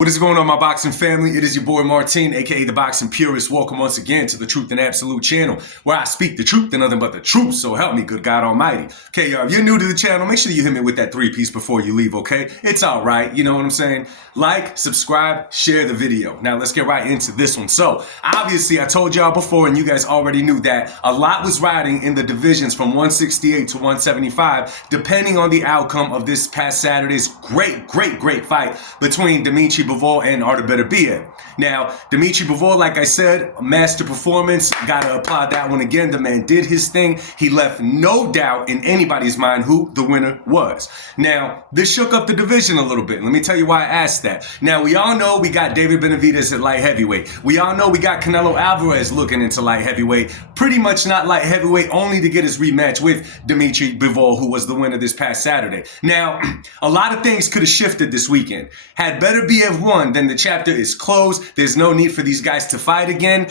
What is going on, my boxing family? It is your boy Martin, aka the Boxing Purist. Welcome once again to the Truth and Absolute channel, where I speak the truth and nothing but the truth. So help me, good God Almighty. Okay, y'all, if you're new to the channel, make sure you hit me with that 3-piece before you leave, okay? It's all right, you know what I'm saying? Like, subscribe, share the video. Now, let's get right into this one. So, obviously, I told y'all before, and you guys already knew that a lot was riding in the divisions from 168 to 175, depending on the outcome of this past Saturday's great fight between Beterbiev-Bivol and Beterbiev. Now, Beterbiev-Bivol, like I said, master performance. Gotta applaud that one again. The man did his thing. He left no doubt in anybody's mind who the winner was. Now, this shook up the division a little bit. Let me tell you why I asked that. Now, we all know we got David Benavidez at light heavyweight. We all know we got Canelo Alvarez looking into light heavyweight. Pretty much not light heavyweight, only to get his rematch with Beterbiev-Bivol, who was the winner this past Saturday. Now, a lot of things could have shifted this weekend. Had Beterbiev won, then the chapter is closed. There's no need for these guys to fight again.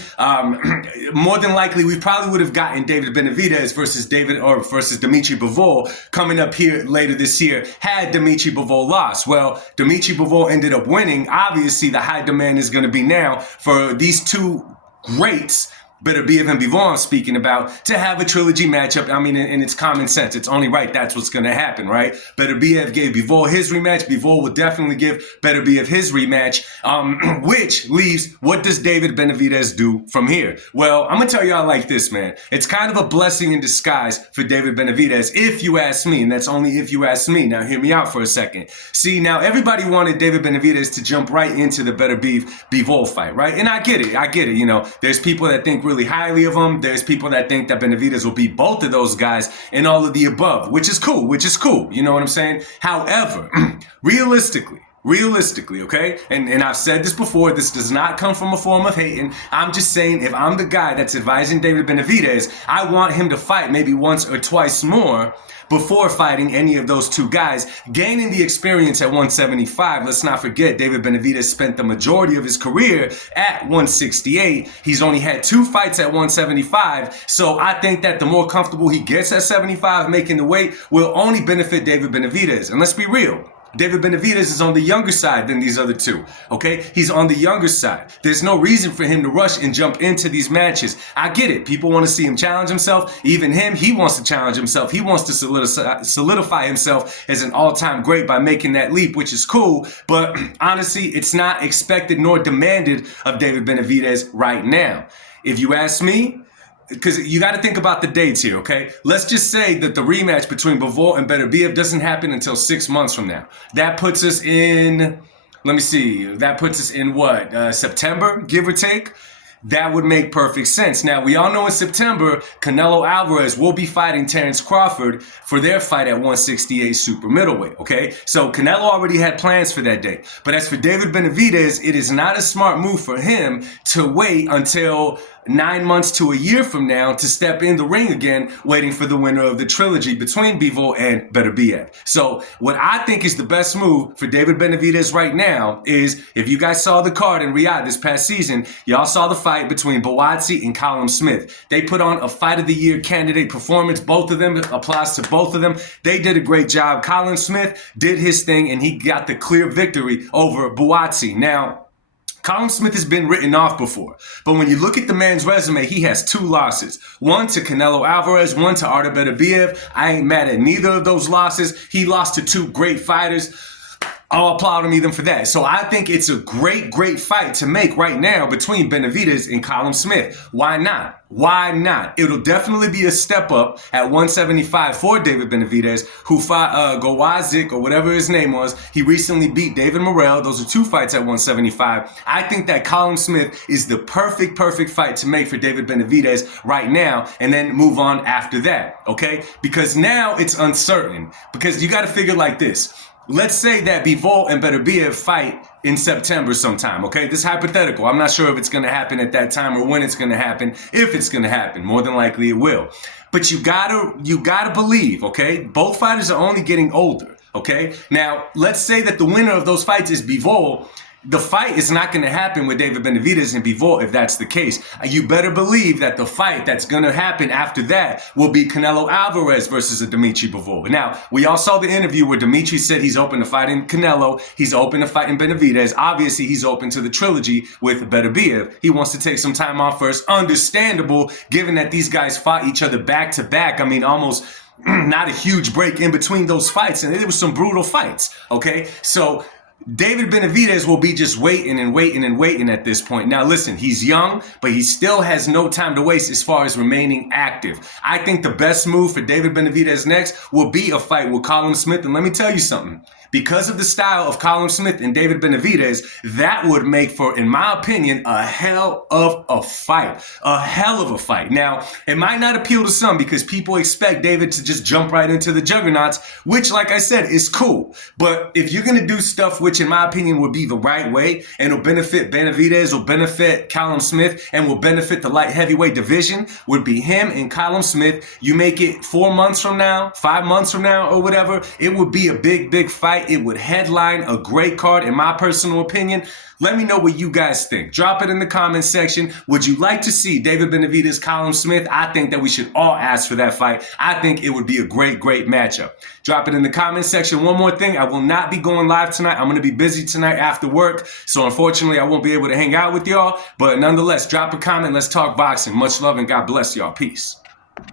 More than likely, we probably would have gotten David Benavidez versus Beterbiev-Bivol coming up here later this year had Beterbiev-Bivol lost. Well, Beterbiev-Bivol ended up winning. Obviously, the high demand is going to be now for these two greats, Beterbiev and Bivol I'm speaking about, to have a trilogy matchup. I mean, in its common sense, it's only right that's what's going to happen, right? Beterbiev gave Bivol his rematch. Bivol will definitely give Beterbiev his rematch, which leaves, what does David Benavidez do from here? Well, I'm going to tell y'all like this, man. It's kind of a blessing in disguise for David Benavidez, if you ask me, and that's only if you ask me. Now, hear me out for a second. See, now, everybody wanted David Benavidez to jump right into the Beterbiev-Bivol fight, right? And I get it, you know. There's people that think really highly of him. There's people that think that Benavidez will beat both of those guys and all of the above, which is cool, you know what I'm saying? However, realistically, okay? And I've said this before, this does not come from a form of hating. I'm just saying, if I'm the guy that's advising David Benavidez, I want him to fight maybe once or twice more before fighting any of those two guys, gaining the experience at 175. Let's not forget, David Benavidez spent the majority of his career at 168. He's only had 2 fights at 175. So I think that the more comfortable he gets at 75, making the weight, will only benefit David Benavidez. And let's be real, David Benavidez is on the younger side than these other two, okay? He's on the younger side. There's no reason for him to rush and jump into these matches. I get it. People want to see him challenge himself. Even him, he wants to challenge himself. He wants to solidify himself as an all-time great by making that leap, which is cool. But honestly, it's not expected nor demanded of David Benavidez right now. If you ask me, because you got to think about the dates here, okay? Let's just say that the rematch between Bivol and Beterbiev doesn't happen until 6 months from now. That puts us in, let me see, that puts us in what, September, give or take? That would make perfect sense. Now, we all know in September, Canelo Alvarez will be fighting Terrence Crawford for their fight at 168 super middleweight, okay? So Canelo already had plans for that day. But as for David Benavidez, it is not a smart move for him to wait until 9 months to a year from now to step in the ring again, waiting for the winner of the trilogy between Bivol and Beterbiev. So what I think is the best move for David Benavidez right now is, if you guys saw the card in Riyadh this past season, y'all saw the fight between Benavidez and Callum Smith. They put on a Fight of the Year candidate performance. Both of them, applies to both of them. They did a great job. Callum Smith did his thing, and he got the clear victory over Benavidez. Now, Callum Smith has been written off before, but when you look at the man's resume, he has 2 losses. One to Canelo Alvarez, one to Beterbiev. I ain't mad at neither of those losses. He lost to 2 great fighters. I'll applaud him even for that. So I think it's a great fight to make right now between Benavidez and Callum Smith. Why not? Why not? It'll definitely be a step up at 175 for David Benavidez, who fought Gowazik or whatever his name was. He recently beat David Morrell. Those are 2 fights at 175. I think that Callum Smith is the perfect fight to make for David Benavidez right now, and then move on after that, okay? Because now it's uncertain. Because you got to figure like this. Let's say that Bivol and Beterbiev fight in September sometime, okay? This is hypothetical. I'm not sure if it's going to happen at that time or when it's going to happen. If it's going to happen, more than likely it will. But you gotta believe, okay? Both fighters are only getting older, okay? Now, let's say that the winner of those fights is Bivol. the fight is not going to happen with David Benavidez and Bivol if that's the case. You better believe that the fight that's going to happen after that will be Canelo Alvarez versus a Dimitri Bivol. Now, we all saw the interview where Dimitri said he's open to fighting Canelo. He's open to fighting Benavidez. Obviously, he's open to the trilogy with Beterbiev. He wants to take some time off first. Understandable, given that these guys fought each other back to back. I mean, almost not a huge break in between those fights. And it was some brutal fights, okay? So David Benavidez will be just waiting and waiting and waiting at this point. Now, listen, he's young, but he still has no time to waste as far as remaining active. I think the best move for David Benavidez next will be a fight with Callum Smith. And let me tell you something. Because of the style of Callum Smith and David Benavidez, that would make for, in my opinion, a hell of a fight. A hell of a fight. Now, it might not appeal to some because people expect David to just jump right into the juggernauts, which, like I said, is cool. But if you're going to do stuff which, in my opinion, would be the right way and will benefit Benavidez, will benefit Callum Smith, and will benefit the light heavyweight division, would be him and Callum Smith. You make it 4 months from now, 5 months from now, or whatever, it would be a big, big fight. It would headline a great card, in my personal opinion. Let me know what you guys think. Drop it in the comments section. Would you like to see David Benavidez, Callum Smith? I think that we should all ask for that fight. I think it would be a great, great matchup. Drop it in the comments section. One more thing, I will not be going live tonight. I'm going to be busy tonight after work, so unfortunately I won't be able to hang out with y'all. But nonetheless, drop a comment. Let's talk boxing. Much love and God bless y'all. Peace.